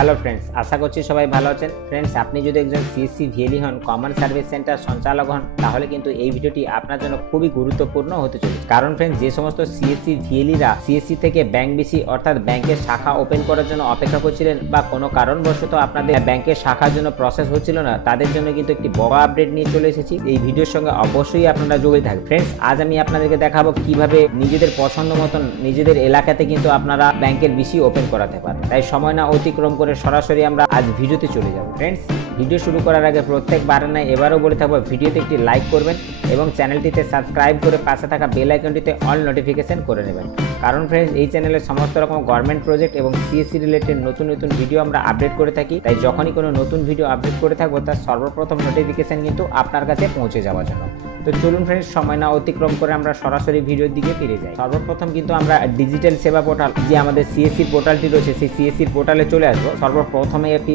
Hello friends, আশা করছি সবাই ভালো আছেন। ফ্রেন্ডস, আপনি যদি একজন সিএসসি ভিএলই হন, কমন সার্ভিস সেন্টার সঞ্চালক হন, তাহলে কিন্তু এই ভিডিওটি আপনার জন্য খুবই গুরুত্বপূর্ণ হতে চলেছে। কারণ ফ্রেন্ডস, যে সমস্ত সিএসসি ভিএলইরা সিএসসি থেকে ব্যাংক বিসি অর্থাৎ ব্যাংকের শাখা ওপেন করার জন্য অপেক্ষা করছিলেন বা কোনো কারণবশত আপনাদের ব্যাংকের শাখার জন্য প্রসেস হচ্ছিল না, তাদের জন্য কিন্তু একটি বড় আপডেট নিয়ে চলে এসেছি। এই ভিডিওর সঙ্গে অবশ্যই আপনারা জড়িত থাকবেন। ফ্রেন্ডস, আজ আমি আপনাদেরকে দেখাবো কিভাবে নিজেদের পছন্দ মতন নিজেদের এলাকাতে কিন্তু আপনারা ব্যাংকের বিসি ওপেন করাতে পারেন। তাই সময় না অতিক্রম করে সরাসরি আমরা আজ ভিডিওতে চলে যাব। ফ্রেন্ডস, ভিডিও শুরু করার আগে প্রত্যেকবার না এবারও বলে থাকবো, ভিডিওতে একটি লাইক করবেন এবং চ্যানেলটিতে সাবস্ক্রাইব করে পাশে থাকা বেল আইকনটিতে অল নোটিফিকেশন করে নেবেন। কারণ ফ্রেন্ডস, এই চ্যানেলে সমস্ত রকম গভর্নমেন্ট প্রজেক্ট এবং সিএসসি রিলেটেড নতুন নতুন ভিডিও আমরা আপডেট করে থাকি। তাই যখনই কোনো নতুন ভিডিও আপডেট করে থাকবো তার সর্বপ্রথম নোটিফিকেশন কিন্তু আপনার কাছে পৌঁছে যাওয়ার জন্য। তো চলুন ফ্রেন্ডস, সময় না অতিক্রম করে আমরা সরাসরি ভিডিওর দিকে ফিরে যাই। সর্বপ্রথম কিন্তু আমরা ডিজিটাল সেবা পোর্টাল, যে আমাদের সিএসসি পোর্টালটি রয়েছে, সেই সিএসসি পোর্টালে চলে আসবো। সর্বপ্রথমে একটি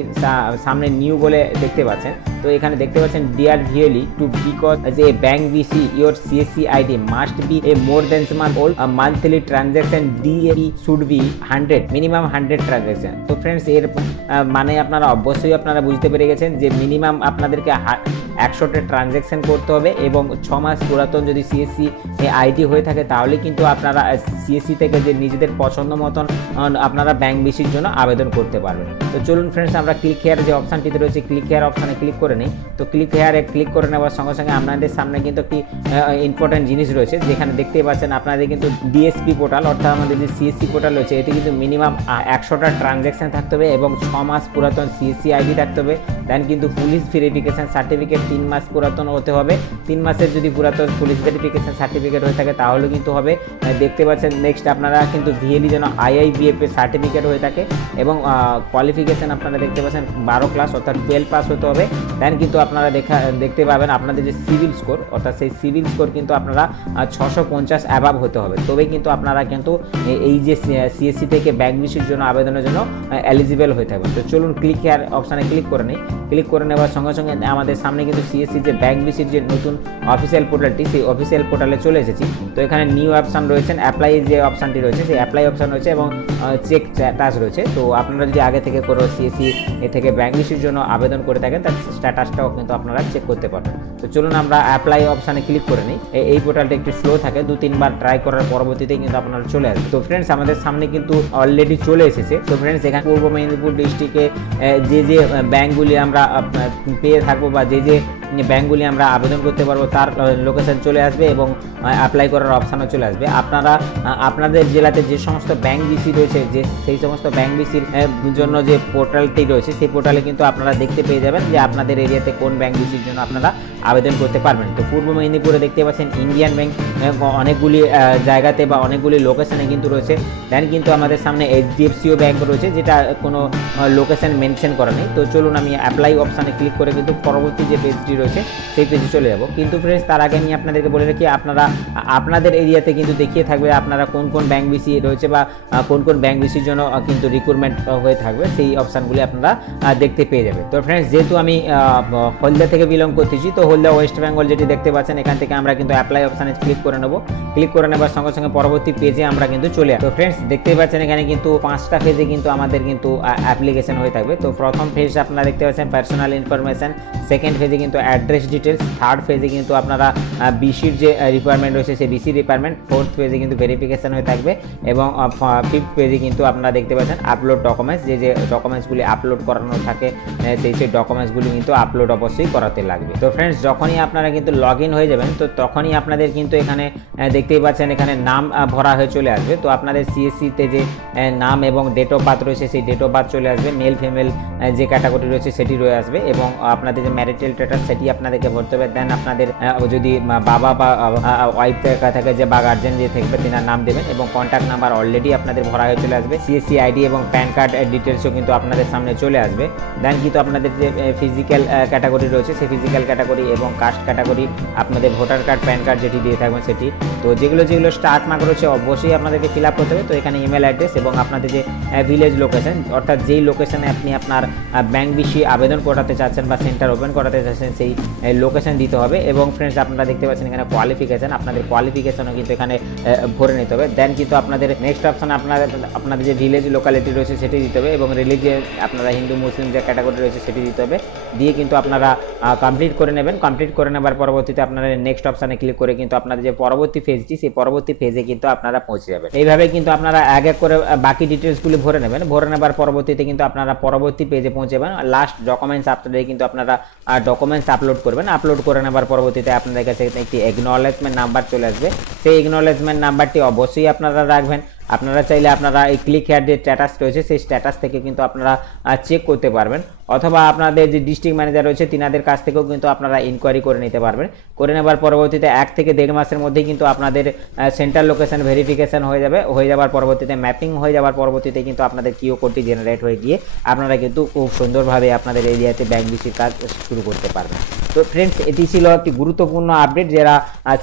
সামনে নিউ বলে দেখতে পাচ্ছেন। তো এখানে দেখতে পাচ্ছেন, dear VLE, to because a bank BC your CSC ID must be a more than month old, monthly transaction DAB should be 100, minimum 100 transaction. তো ফ্রেন্ডস, এর মানে আপনারা অবশ্যই বুঝতে পেরে গেছেন যে মিনিমাম আপনাদেরকে 100টা ট্রানজ্যাকশন করতে হবে এবং 6 মাস পুরাতন যদি সিএসসি আইডি হয়ে থাকে তাহলে কিন্তু আপনারা সিএসসি থেকে যে নিজেদের পছন্দ মতন আপনারা ব্যাংক বিসির জন্য আবেদন করতে পারবেন। তো চলুন ফ্রেন্ডস, আমরা ক্লিক হেয়ার যে অপশানটিতে রয়েছে, ক্লিক হেয়ার অপশানে ক্লিক করে নিই। তো ক্লিক হেয়ারে ক্লিক করে নেওয়ার সঙ্গে সঙ্গে আপনাদের সামনে কিন্তু একটি ইম্পর্টেন্ট জিনিস রয়েছে, যেখানে দেখতে পাচ্ছেন আপনাদের কিন্তু ডিএসপি পোর্টাল অর্থাৎ আমাদের যে সিএসসি পোর্টাল রয়েছে, এতে কিন্তু মিনিমাম 100টা ট্রানজ্যাকশন থাকতে হবে এবং 6 মাস পুরাতন সিএসসি আইডি থাকতে হবে। দেন কিন্তু পুলিশ ভেরিফিকেশন সার্টিফিকেট 3 মাস পুরাতন হতে হবে। 3 মাসের যদি পুরাতন পুলিশ ভেরিফিকেশন সার্টিফিকেট হয়ে থাকে তাহলে কিন্তু হবে। দেখতে পাচ্ছেন নেক্সট আপনারা কিন্তু ভিএলই যেন আইআইবিএফ এর সার্টিফিকেট হয়ে থাকে এবং কোয়ালিফিকেশন আপনারা দেখতে পাচ্ছেন 12 ক্লাস অর্থাৎ 12 পাস হতে হবে। দেন কিন্তু আপনারা দেখতে পাবেন আপনাদের যে সিভিল স্কোর, অর্থাৎ সেই সিভিল স্কোর কিন্তু আপনারা 650 অ্যাবাভ হতে হবে, তবে কিন্তু আপনারা কিন্তু এই যে সিএসসি থেকে ব্যাংক বিসির জন্য আবেদনের জন্য এলিজিবল হয়ে থাকবেন। তো চলুন ক্লিক হেয়ার অপশানে ক্লিক করে নিই। ক্লিক করে নেওয়ার সঙ্গে সঙ্গে আমাদের সামনে কিন্তু সিএসসি যে ব্যাংক বিসির যে নতুন অফিসিয়াল পোর্টালটি, সেই অফিসিয়াল পোর্টালে চলে এসেছি। তো এখানে নিউ অপশান রয়েছেন, অ্যাপ্লাই যে অপশানটি রয়েছে সেই অ্যাপ্লাই অপশান রয়েছে এবং চেক স্ট্যাটাস রয়েছে। তো আপনারা যদি আগে থেকে কোনো সিএসসি থেকে ব্যাংক বিসির জন্য আবেদন করে থাকেন তার স্ট্যাটাসটাও কিন্তু আপনারা চেক করতে পারবেন। তো চলুন আমরা অ্যাপ্লাই অপশানে ক্লিক করে নিই। এই পোর্টালটা একটু স্লো থাকে, 2-3 বার ট্রাই করার পরবর্তীতেই কিন্তু আপনারা চলে আসবে। তো ফ্রেন্ডস, আমাদের সামনে কিন্তু অলরেডি চলে এসেছে। তো ফ্রেন্ডস, এখানে পূর্ব মেদিনীপুর ডিস্ট্রিক্টে যে ব্যাংকগুলি আমরা পেয়ে থাকবো বা যে ব্যাংকগুলি আমরা আবেদন করতে পারবো তার লোকেশন চলে আসবে এবং অ্যাপ্লাই করার অপশানও চলে আসবে। আপনারা আপনাদের জেলাতে যে সমস্ত ব্যাংক বিসি রয়েছে, যে সেই সমস্ত ব্যাংক বিসির জন্য যে পোর্টালটি রয়েছে সেই পোর্টালে কিন্তু আপনারা দেখতে পেয়ে যাবেন যে আপনাদের এরিয়াতে কোন ব্যাংক বিসির জন্য আপনারা আবেদন করতে পারবেন। তো পূর্ব মেদিনীপুরে দেখতে পাচ্ছেন ইন্ডিয়ান ব্যাংক অনেকগুলি জায়গাতে বা অনেকগুলি লোকেশনে কিন্তু রয়েছে। দেন কিন্তু আমাদের সামনে এইচডিএফসিও ব্যাংক রয়েছে, যেটা কোনো লোকেশন মেনশন করা নেই। তো চলুন আমি অ্যাপ্লাই অপশানে ক্লিক করে কিন্তু পরবর্তী যে পেজটি রয়েছে সেই পেজে চলে যাব। কিন্তু ফ্রেন্ডস, তার আগে আমি আপনাদেরকে বলে রাখি, আপনারা আপনাদের এরিয়াতে কিন্তু দেখিয়ে থাকবে আপনারা কোন কোন ব্যাংক বিসি রয়েছে বা কোন কোন ব্যাংক বিসির জন্য কিন্তু রিক্রুটমেন্ট হয়ে থাকবে, সেই অপশানগুলি আপনারা দেখতে পেয়ে যাবে। তো ফ্রেন্ডস, যেহেতু আমি হলদিয়া থেকে বিলং করতেছি, তো হলদিয়া ওয়েস্ট বেঙ্গল যেটি দেখতে পাচ্ছেন, এখান থেকে আমরা কিন্তু অ্যাপ্লাই অপশানে ক্লিক করে নেব। ক্লিক করে নেবার সঙ্গে সঙ্গে পরবর্তী পেজে আমরা কিন্তু চলে আসবো। তো ফ্রেন্ডস, দেখতেই পাচ্ছেন এখানে কিন্তু 5টা ফেজে কিন্তু আমাদের কিন্তু অ্যাপ্লিকেশন হয়ে থাকবে। তো প্রথম ফেজ আপনারা দেখতে পাচ্ছেন পার্সোনাল ইনফরমেশন, সেকেন্ড ফেজে কিন্তু অ্যাড্রেস ডিটেলস, থার্ড ফেজে কিন্তু আপনারা বিসির যে রিকোয়ারমেন্ট রয়েছে সেই বিসি রিকোয়ারমেন্ট, ফোর্থ ফেজে কিন্তু ভেরিফিকেশন হয়ে থাকবে এবং ফিফথ পেজে কিন্তু আপনারা দেখতে পাচ্ছেন আপলোড ডকুমেন্টস, যে ডকুমেন্টসগুলি আপলোড করানো থাকে সেই ডকুমেন্টসগুলি কিন্তু আপলোড অবশ্যই করাতে লাগবে। তো ফ্রেন্ডস, যখনই আপনারা কিন্তু লগ ইন হয়ে যাবেন তো তখনই আপনাদের কিন্তু এখানে দেখতেই পাচ্ছেন এখানে নাম ভরা হয়ে চলে আসবে। তো আপনাদের সিএসসিতে যে নাম এবং ডেট অফ বার্থ রয়েছে সেই ডেট অফ বার্থ চলে আসবে, মেল ফিমেল যে ক্যাটাগরি রয়েছে সেটি রয়ে আসবে এবং আপনাদের যে ম্যারিটাল স্ট্যাটাস সেটি আপনাদেরকে ভরতে হবে। দেন আপনাদের যদি বাবা বা ওয়াইফ থাকে যে বা গার্জেন যে থাকবে তেনার নাম দেবেন এবং কন্ট্যাক্ট নাম্বার অলরেডি আপনাদের ভরা হয়ে চলে আসবে। সিএসসি আইডি এবং প্যান কার্ড ডিটেলসও কিন্তু আপনাদের সামনে চলে আসবে। দেন কিন্তু আপনাদের যে ফিজিক্যাল ক্যাটাগরি রয়েছে সেই ফিজিক্যাল ক্যাটাগরি এবং কাস্ট ক্যাটাগরি, আপনাদের ভোটার কার্ড প্যান কার্ড যেটি দিয়ে থাকবেন সেটি। তো যেগুলো স্টার্ট মার্ক রয়েছে অবশ্যই আপনাদেরকে ফিল আপ করতে হবে। তো এখানে ইমেল অ্যাড্রেস এবং আপনাদের যে ভিলেজ লোকেশন, অর্থাৎ যেই লোকেশনে আপনি আপনার ব্যাংক বিসি আবেদন করাতে চাচ্ছেন বা সেন্টার ওপেন করাতে চাচ্ছেন সেই সেই লোকেশন দিতে হবে। এবং ফ্রেন্ডস আপনারা দেখতে পাচ্ছেন এখানে কোয়ালিফিকেশন, আপনাদের কোয়ালিফিকেশনও কিন্তু এখানে ভরে নিতে হবে। দেন কিন্তু আপনাদের নেক্সট অপশন আপনাদের যে ভিলেজ লোকালিটি রয়েছে সেটি দিতে হবে এবং রিলিজিয়ান আপনারা হিন্দু মুসলিম যে ক্যাটাগরি রয়েছে সেটি দিতে হবে। দিয়ে কিন্তু আপনারা কমপ্লিট করে নেবেন। কমপ্লিট করে নেবার পরবর্তীতে আপনারা নেক্সট অপশানে ক্লিক করে কিন্তু আপনাদের যে পরবর্তী ফেজটি সেই পরবর্তী ফেজে কিন্তু আপনারা পৌঁছে যাবেন। এইভাবে কিন্তু আপনারা এক এক করে বাকি ডিটেলসগুলি ভরে নেবেন। ভরে নেবার পরবর্তীতে কিন্তু আপনারা পরবর্তী পেজে পৌঁছে যাবেন। লাস্ট ডকুমেন্টস আপনাদের কিন্তু আপনারা ডকুমেন্টস আপলোড করবেন। আপলোড করে নেবার পরবর্তীতে আপনাদের কাছে একটি একনলেজমেন্ট নাম্বার চলে আসবে। সেই একনলেজমেন্ট নাম্বারটি অবশ্যই আপনারা রাখবেন। আপনারা চাইলে আপনারা এই ক্লিক হেয়ার যে স্ট্যাটাস রয়েছে সেই স্ট্যাটাস থেকে কিন্তু আপনারা চেক করতে পারবেন, অথবা আপনাদের যে ডিস্ট্রিক্ট ম্যানেজার রয়েছে তিনাদের কাছ থেকেও কিন্তু আপনারা ইনকোয়ারি করে নিতে পারবেন। করে নেবার পরবর্তীতে 1 থেকে 1.5 মাসের মধ্যেই কিন্তু আপনাদের সেন্ট্রাল লোকেশন ভেরিফিকেশন হয়ে যাবে। হয়ে যাবার পরবর্তীতে ম্যাপিং হয়ে যাবার পরবর্তীতে কিন্তু আপনাদের কিউ কোডটি জেনারেট হয়ে গিয়ে আপনারা কিন্তু খুব সুন্দরভাবে আপনাদের এরিয়াতে ব্যাংক বিসির কাজ শুরু করতে পারবেন। তো ফ্রেন্ডস, এটি ছিল একটি গুরুত্বপূর্ণ আপডেট। যারা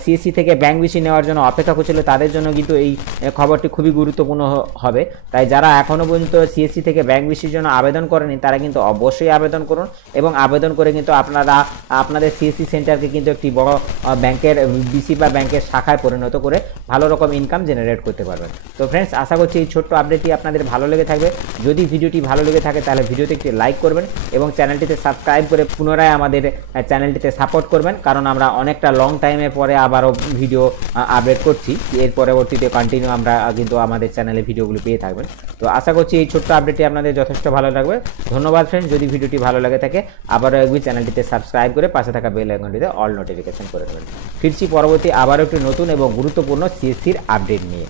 সিএসসি থেকে ব্যাংক বিসি নেওয়ার জন্য অপেক্ষা করছিল তাদের জন্য কিন্তু এই খবরটি খুবই গুরুত্বপূর্ণ হবে। তাই যারা এখনও পর্যন্ত সিএসসি থেকে ব্যাংক বিসির জন্য আবেদন করেনি তারা কিন্তু অবশ্যই আবেদন করুন এবং আবেদন করে কিন্তু আপনারা আপনাদের সিএসসি সেন্টারকে কিন্তু একটি বড় ব্যাংকের বিসি বা ব্যাংকের শাখায় পরিণত করে ভালো রকম ইনকাম জেনারেট করতে পারবেন। তো ফ্রেন্ডস, আশা করছি এই ছোট্ট আপডেটটি আপনাদের ভালো লেগে থাকবে। যদি ভিডিওটি ভালো লেগে থাকে তাহলে ভিডিওতে একটি লাইক করবেন এবং চ্যানেলটিতে সাবস্ক্রাইব করে পুনরায় আমাদের চ্যানেলটিতে সাপোর্ট করবেন, কারণ আমরা অনেকটা লং টাইমের পরে আবারও ভিডিও আপডেট করছি। এর পরবর্তীতে কন্টিনিউ আমরা কিন্তু আমাদের চ্যানেলে ভিডিওগুলো পেয়ে থাকবেন। তো আশা করছি এই ছোট্ট আপডেটটি আপনাদের যথেষ্ট ভালো লাগবে। ধন্যবাদ ফ্রেন্ডস। যদি ভিডিওটি ভালো লাগে থাকে আবারও একবার চ্যানেলটিতে সাবস্ক্রাইব করে পাশে থাকা বেল আইকনটিতে অল নোটিফিকেশন করে দেবেন। ফিরছি পরবর্তী আবারও একটি নতুন এবং গুরুত্বপূর্ণ সিএসসির আপডেট নিয়ে।